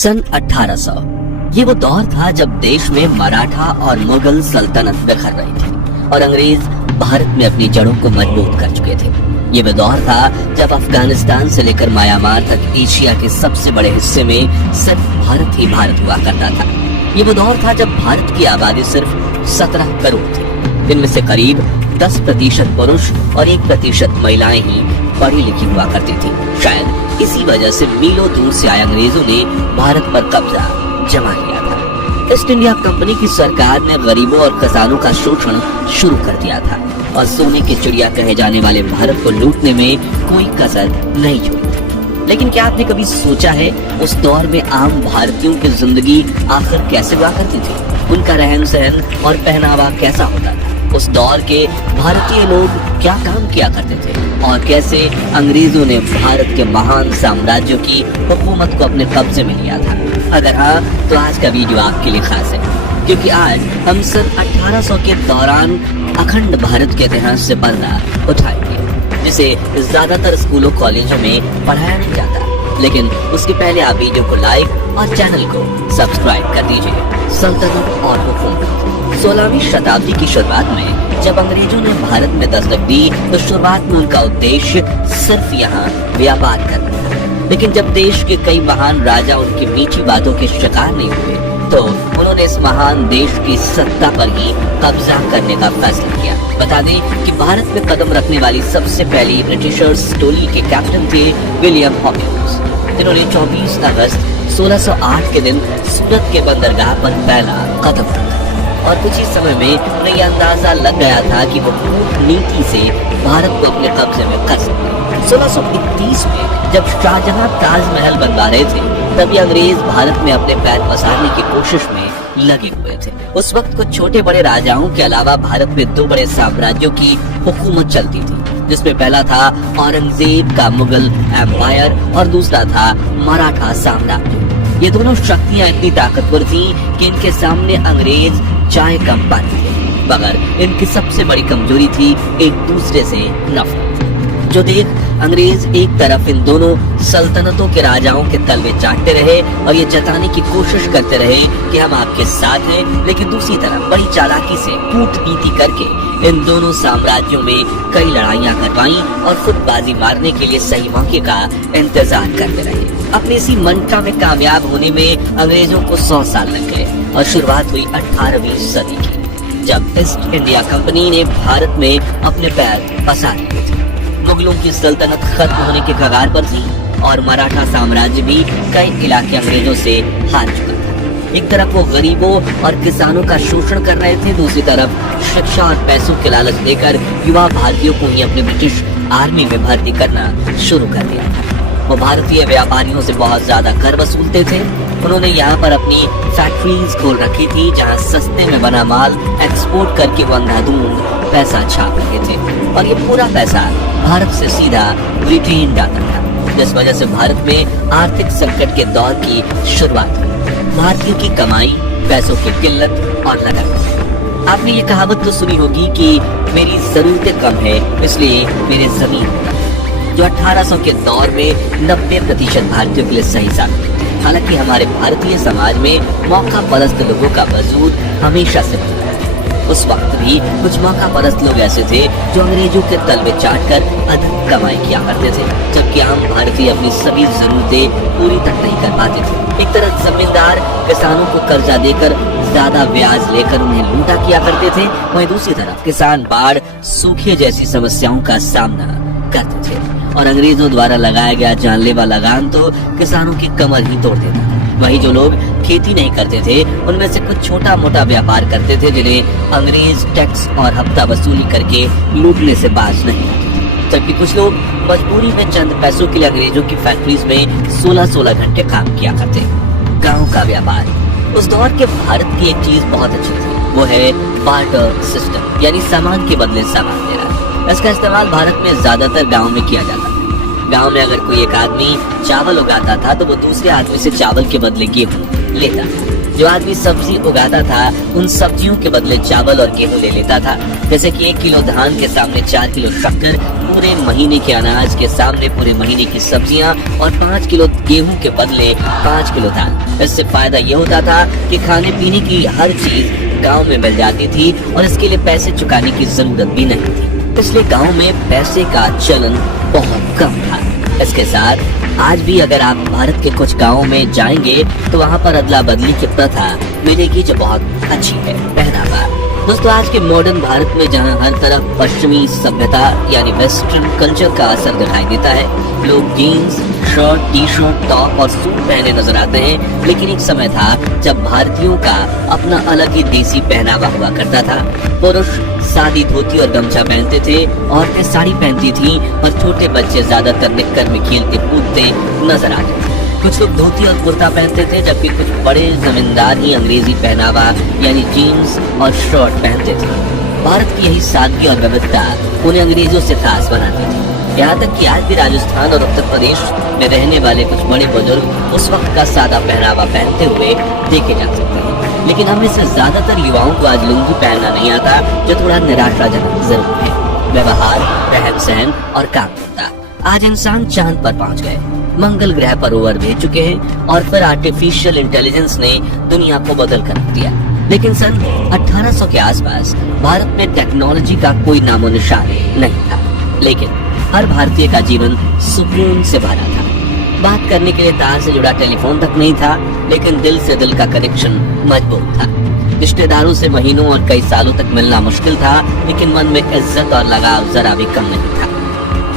सन 1800 ये वो दौर था जब देश में मराठा और मुगल सल्तनत बिखर रही थी और अंग्रेज भारत में अपनी जड़ों को मजबूत कर चुके थे। ये वो दौर था जब अफगानिस्तान से लेकर म्यांमार तक एशिया के सबसे बड़े हिस्से में सिर्फ भारत ही भारत हुआ करता था। ये वो दौर था जब भारत की आबादी सिर्फ 17 करोड़ थी। इनमें से करीब 10% पुरुष और 1% महिलाएं ही पढ़ी लिखी हुआ करती थी। शायद इसी वजह से मीलों दूर से आए अंग्रेजों ने भारत पर कब्जा जमा लिया था। ईस्ट इंडिया कंपनी की सरकार ने गरीबों और किसानों का शोषण शुरू कर दिया था और सोने की चिड़िया कहे जाने वाले भारत को लूटने में कोई कसर नहीं छोड़ी। लेकिन क्या आपने कभी सोचा है उस दौर में आम भारतीयों की जिंदगी आखिर कैसे हुआ करती थी? उनका रहन सहन और पहनावा कैसा होता था? उस दौर के भारतीय लोग क्या काम किया करते थे और कैसे अंग्रेजों ने भारत के महान साम्राज्यों की हुकूमत को अपने कब्जे में लिया था? अगर हाँ, तो आज का वीडियो आपके लिए खास है, क्योंकि आज हम सन 1800 के दौरान अखंड भारत के इतिहास से पन्ना उठाएंगे, जिसे ज्यादातर स्कूलों कॉलेजों में पढ़ाया नहीं जाता। लेकिन उसके पहले आप वीडियो को लाइक और चैनल को सब्सक्राइब कर दीजिए। सल्तनत और हुकूमत। 16वीं शताब्दी की शुरुआत में जब अंग्रेजों ने भारत में दस्तक दी तो शुरुआत में उनका उद्देश्य सिर्फ यहाँ व्यापार करना था। लेकिन जब देश के कई महान राजा उनकी मीठी बातों के शिकार नहीं हुए तो उन्होंने इस महान देश की सत्ता पर ही कब्जा करने का फैसला किया। बता दें कि भारत में कदम रखने वाली सबसे पहली ब्रिटिशर्स टोली के कैप्टन थे विलियम हॉकिंस, जिन्होंने 24 अगस्त 1608 के दिन सूरत के बंदरगाह पर पहला कदम रखा और कुछ ही समय में उन्हें यह अंदाजा लग गया था कि वो कूटनीति से भारत को अपने कब्जे में कर सकते। 1631 में जब शाहजहां ताजमहल बनवा रहे थे तभी अंग्रेज भारत में अपने पैर पसारने की कोशिश में लगे हुए थे। उस वक्त कुछ छोटे बड़े राजाओं के अलावा भारत में 2 बड़े साम्राज्यों की हुकूमत चलती थी, जिसमें पहला था औरंगजेब का मुगल एम्पायर और दूसरा था मराठा साम्राज्य। ये दोनों शक्तियां इतनी ताकतवर थी कि इनके सामने अंग्रेज चाय कम पाते थे, मगर इनकी सबसे बड़ी कमजोरी थी एक दूसरे से नफरत। जो देख अंग्रेज एक तरफ इन दोनों सल्तनतों के राजाओं के तलवे चाटते रहे और ये जताने की कोशिश करते रहे कि हम आपके साथ हैं, लेकिन दूसरी तरफ बड़ी चालाकी से कूटनीति करके इन दोनों साम्राज्यों में कई लड़ाइयां करवाई और खुदबाजी मारने के लिए सही मौके का इंतजार करते रहे। अपनी इसी मंशा में कामयाब होने में अंग्रेजों को 100 साल लग गए और शुरुआत हुई 18वीं सदी की, जब ईस्ट इंडिया कंपनी ने भारत में अपने पैर पसार लिए थे। मुगलों की सल्तनत खत्म होने के कगार पर थी और मराठा साम्राज्य भी कई इलाके अंग्रेजों से हार चुका था। एक तरफ वो गरीबों और किसानों का शोषण कर रहे थे, दूसरी तरफ शिक्षा और पैसों के लालच देकर युवा भारतीयों को ही अपने ब्रिटिश आर्मी में भर्ती करना शुरू कर दिया था। वो भारतीय व्यापारियों से बहुत ज्यादा कर वसूलते थे। उन्होंने यहाँ पर अपनी फैक्ट्रीज खोल रखी थी जहाँ सस्ते में बना माल एक्सपोर्ट करके वो अंधाधुंध पैसा छाप रहे थे और ये पूरा पैसा भारत से सीधा ब्रिटेन जाता था, जिस वजह से भारत में आर्थिक संकट के दौर की शुरुआत हुई। भारतीयों की कमाई, पैसों की किल्लत और लगन। आपने ये कहावत तो सुनी होगी कि मेरी जरूरतें कम है इसलिए मेरे जमीन, जो 1800 के दौर में 90% भारतीयों के लिए सही साबित हुई। हालांकि हमारे भारतीय समाज में मौका परस्त लोगों का वजूद हमेशा से रहा है। उस वक्त भी कुछ मौका परस्त लोग ऐसे थे जो अंग्रेजों के तलवे चाटकर अधिक कमाई किया करते थे, जबकि आम भारतीय अपनी सभी जरूरतें पूरी तक नहीं कर पाते थे। एक तरफ जमींदार किसानों को कर्जा देकर ज्यादा ब्याज लेकर उन्हें लूटा किया करते थे, वहीं दूसरी तरफ किसान बाढ़, सूखे जैसी समस्याओं का सामना करते थे और अंग्रेजों द्वारा लगाया गया जानलेवा लगान तो किसानों की कमर ही तोड़ देता। वही जो लोग खेती नहीं करते थे उनमें से कुछ छोटा मोटा व्यापार करते थे, जिन्हें अंग्रेज टैक्स और हफ्ता वसूली करके लूटने से बाज नहीं आते थे, जबकि कुछ लोग मजबूरी में चंद पैसों के लिए अंग्रेजों की फैक्ट्रीज में 16-16 घंटे काम किया करते। गाँव का व्यापार। उस दौर के भारत की एक चीज बहुत अच्छी थी, वो है बार्टर सिस्टम, यानी सामान के बदले सामान देना। इसका इस्तेमाल भारत में ज्यादातर गाँव में किया जाता था। गांव में अगर कोई एक आदमी चावल उगाता था तो वो दूसरे आदमी से चावल के बदले गेहूं लेता था। जो आदमी सब्जी उगाता था उन सब्जियों के बदले चावल और गेहूं ले लेता था। जैसे कि 1 किलो धान के सामने 4 किलो शक्कर पूरे महीने के अनाज के सामने पूरे महीने की सब्जियां और 5 किलो गेहूं के बदले 5 किलो दाल। इससे फायदा ये होता था कि खाने पीने की हर चीज गांव में मिल जाती थी और इसके लिए पैसे चुकाने की जरूरत भी नहीं थी। इसलिए गांव में पैसे का चलन बहुत कम था। इसके साथ आज भी अगर आप भारत के कुछ गांवों में जाएंगे तो वहाँ पर अदला बदली की प्रथा मिलेगी जो बहुत अच्छी है। पहनावा दोस्तों, आज के मॉडर्न भारत में जहाँ हर तरफ पश्चिमी सभ्यता यानी वेस्टर्न कल्चर का असर दिखाई देता है, लोग jeans, shirt, T shirt, top और सूट पहने नजर आते हैं, लेकिन एक समय था जब भारतीयों का अपना अलग ही देसी पहनावा हुआ करता था। पुरुष सादी धोती और गमछा पहनते थे, औरतें साड़ी पहनती थीं और छोटे बच्चे ज्यादातर निक्कर में खेलते कूदते नजर आते थे। कुछ लोग धोती और कुर्ता पहनते थे, जबकि कुछ बड़े जमींदार ही अंग्रेजी पहनावा यानी जीन्स और शर्ट पहनते थे। भारत की यही सादगी और विविधता उन्हें अंग्रेजों से खास बनाती थी। यहाँ तक कि आज भी राजस्थान और उत्तर प्रदेश में रहने वाले कुछ बड़े बुजुर्ग उस वक्त का सादा पहनावा पहनते हुए देखे जा सकते हैं। लेकिन हम में से ज्यादातर युवाओं को आज लुंगी पहनना नहीं आता, जो थोड़ा निराशाजनक जरूर है। व्यवहार, रहन सहन और काम धंधा। आज इंसान चांद पर पहुंच गए, मंगल ग्रह पर रोवर भेज चुके हैं और फिर आर्टिफिशियल इंटेलिजेंस ने दुनिया को बदल कर रख दिया। लेकिन सन 1800 के आसपास भारत में टेक्नोलॉजी का कोई नामो निशान नहीं था, लेकिन हर भारतीय का जीवन सुकून से भरा था। बात करने के लिए तार से जुड़ा टेलीफोन तक नहीं था, लेकिन दिल से दिल का कनेक्शन मजबूत था। रिश्तेदारों से महीनों और कई सालों तक मिलना मुश्किल था, लेकिन मन में इज्जत और लगाव जरा भी कम नहीं था।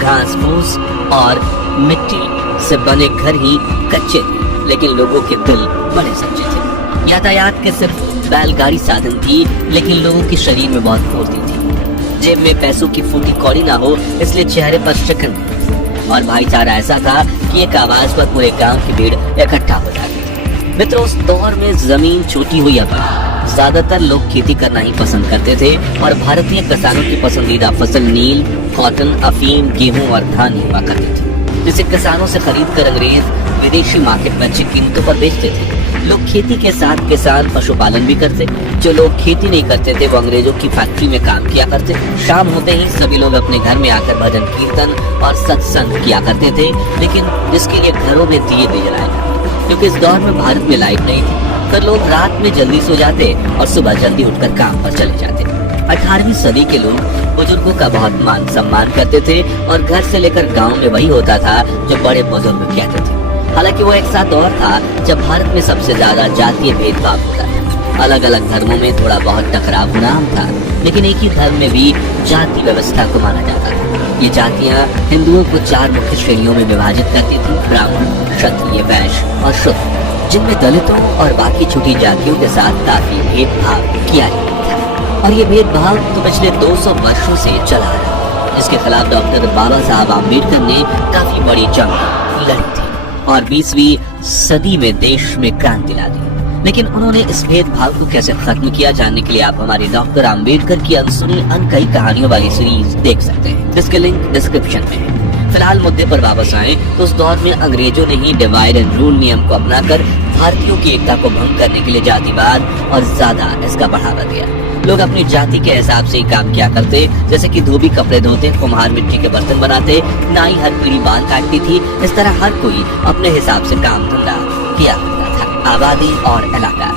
घास फूस और मिट्टी से बने घर ही कच्चे थे, लेकिन लोगों के दिल बड़े सच्चे थे। यातायात के सिर्फ बैलगाड़ी साधन थी, लेकिन लोगों के शरीर में बहुत फुर्ती थी। जेब में पैसों की फूटी कौड़ी ना हो, इसलिए चेहरे पर शिकन थी और भाईचारा ऐसा था कि एक आवाज पर पूरे गांव की भीड़ इकट्ठा हो जाती थी। मित्रों, उस दौर में जमीन छोटी हुई या बड़ी, ज्यादातर लोग खेती करना ही पसंद करते थे और भारतीय किसानों की पसंदीदा फसल नील, कॉटन, अफीम, गेहूं और धान हुआ करती थी, जिसे किसानों से खरीद कर अंग्रेज विदेशी मार्केट में अच्छी कीमतों पर बेचते थे। लोग खेती के साथ किसान पशुपालन भी करते। जो लोग खेती नहीं करते थे वो अंग्रेजों की फैक्ट्री में काम किया करते। शाम होते ही सभी लोग अपने घर में आकर भजन कीर्तन और सत्संग किया करते थे, लेकिन जिसके लिए घरों में दिए भी जलाए जाते, क्योंकि इस दौर में भारत में लाइट नहीं थी, तो लोग रात में जल्दी सो जाते और सुबह जल्दी उठकर काम पर चले जाते। 18वीं सदी के लोग बुजुर्गों का बहुत मान सम्मान करते थे और घर से लेकर गांव में वही होता था जो बड़े बुजुर्ग कहते थे। हालांकि वो एक साथ दौर था जब भारत में सबसे ज्यादा जातीय भेदभाव होता था। अलग अलग धर्मों में थोड़ा बहुत टकराव होना आम था, लेकिन एक ही धर्म में भी जाति व्यवस्था को माना जाता था। ये जातियां हिंदुओं को 4 मुख्य श्रेणियों में विभाजित करती थी: ब्राह्मण, क्षत्रिय, वैश्य और शूद्र, जिनमें दलितों और बाकी छोटी जातियों के साथ काफी भेदभाव किया जाता था। और ये भेदभाव तो पिछले 200 वर्षों से चला रहा है, जिसके खिलाफ डॉक्टर बाबा साहब आम्बेडकर ने काफी बड़ी जंग लड़ी थी और 20वीं सदी में देश में क्रांति ला दी। लेकिन उन्होंने इस भेदभाव को कैसे खत्म किया, जानने के लिए आप हमारी डॉक्टर आम्बेडकर की अनसुनी अनकही कहानियों वाली सीरीज देख सकते हैं, जिसके लिंक डिस्क्रिप्शन में है। फिलहाल मुद्दे पर वापस आए तो उस दौर में अंग्रेजों ने ही डिवाइड एंड रूल नियम को अपनाकर भारतीयों की एकता को भंग करने के लिए जातिवाद और ज्यादा इसका बढ़ावा दिया। लोग अपनी जाति के हिसाब से ही काम किया करते, जैसे कि धोबी कपड़े धोते, कुम्हार मिट्टी के बर्तन बनाते, नाई हर पीढ़ी बाल काटती थी। इस तरह हर कोई अपने हिसाब से काम धंधा किया करता था। आबादी और इलाका।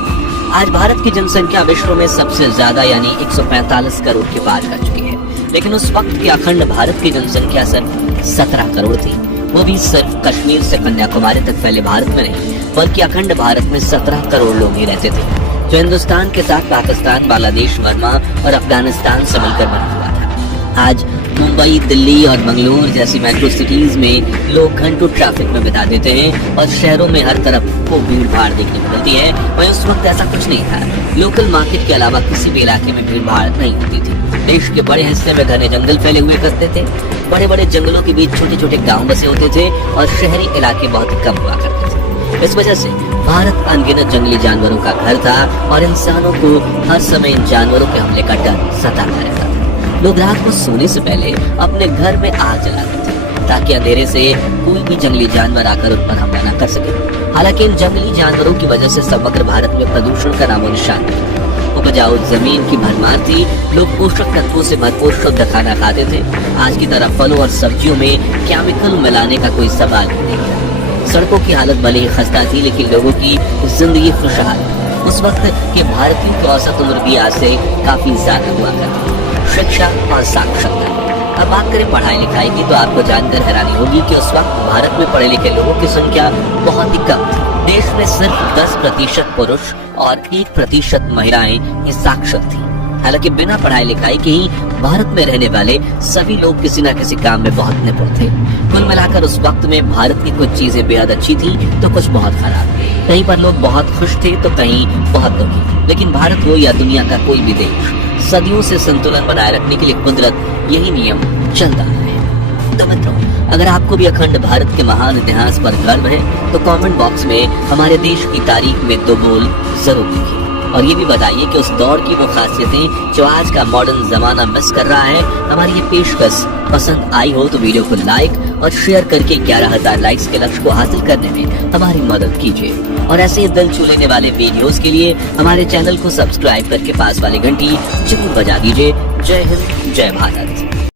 आज भारत की जनसंख्या विश्व में सबसे ज्यादा यानी 145 करोड़ के पार कर चुकी है, लेकिन उस वक्त के अखंड भारत की जनसंख्या सिर्फ 17 करोड़ थी। वो भी सिर्फ कश्मीर से कन्याकुमारी तक फैले भारत में नहीं, बल्कि अखंड भारत में 17 करोड़ लोग ही रहते थे, जो हिंदुस्तान के साथ पाकिस्तान, बांग्लादेश, बर्मा और अफगानिस्तान से मिलकर बना हुआ था। आज मुंबई, दिल्ली और बंगलोर जैसी मेट्रो सिटीज में लोग घंटों ट्रैफिक में बिता देते हैं और शहरों में हर तरफ को भीड़ भाड़ देखने को मिलती है। वहीं उस वक्त ऐसा कुछ नहीं था। लोकल मार्केट के अलावा किसी भी इलाके में भीड़ भाड़ नहीं होती थी। देश के बड़े हिस्से में घने जंगल फैले हुए करते थे। बड़े बड़े जंगलों के बीच छोटे छोटे गाँव बसे होते थे और शहरी इलाके बहुत कम हुआ करते थे। इस वजह से भारत अनगिनत जंगली जानवरों का घर था और इंसानों को हर समय इन जानवरों के हमले का डर सताता रहता था। लोग रात को सोने से पहले अपने घर में आग जलाते थे ताकि अंधेरे से कोई भी जंगली जानवर आकर उन पर हमला न कर सके। हालांकि इन जंगली जानवरों की वजह से समग्र भारत में प्रदूषण का नामो निशान नहीं। उपजाऊ जमीन की भरमार थी, लोग पोषक तत्वों से भरपूर शुद्ध खाना खाते थे। आज की तरह फलों और सब्जियों में केमिकल मिलाने का कोई सवाल ही नहीं था। सड़कों की हालत भले ही खस्ता थी, लेकिन लोगों की जिंदगी खुशहाल। उस वक्त के भारतीयों की औसत उम्र भी आज से काफी ज्यादा हुआ करती। शिक्षा और साक्षरता। अब बात करें पढ़ाई लिखाई की, तो आपको जानकर हैरानी होगी कि उस वक्त भारत में पढ़े लिखे लोगों की संख्या बहुत ही कम थी। देश में सिर्फ 10% पुरुष और 1% महिलाएं ही साक्षर थी। हालांकि बिना पढ़ाई लिखाई के ही भारत में रहने वाले सभी लोग किसी न किसी काम में बहुत निपुण थे। कुल मिलाकर उस वक्त में भारत की कुछ चीजें बेहद अच्छी थी तो कुछ बहुत खराब। कहीं पर लोग बहुत खुश थे तो कहीं बहुत दुखी। लेकिन भारत हो या दुनिया का कोई भी देश, सदियों से संतुलन बनाए रखने के लिए कुदरत यही नियम चलता है। तो मित्रों, अगर आपको भी अखंड भारत के महान इतिहास पर गर्व है तो कमेंट बॉक्स में हमारे देश की तारीख में 2 बोल जरूर लिखिए और ये भी बताइए कि उस दौर की वो खासियतें जो आज का मॉडर्न जमाना मिस कर रहा है, हमारी ये पेशकश पसंद आई हो तो वीडियो को लाइक और शेयर करके 11,000 लाइक्स के लक्ष्य को हासिल करने में हमारी मदद कीजिए। और ऐसे ही दिल छू लेने वाले वीडियोस के लिए हमारे चैनल को सब्सक्राइब करके पास वाली घंटी जरूर बजा दीजिए। जय हिंद, जय भारत।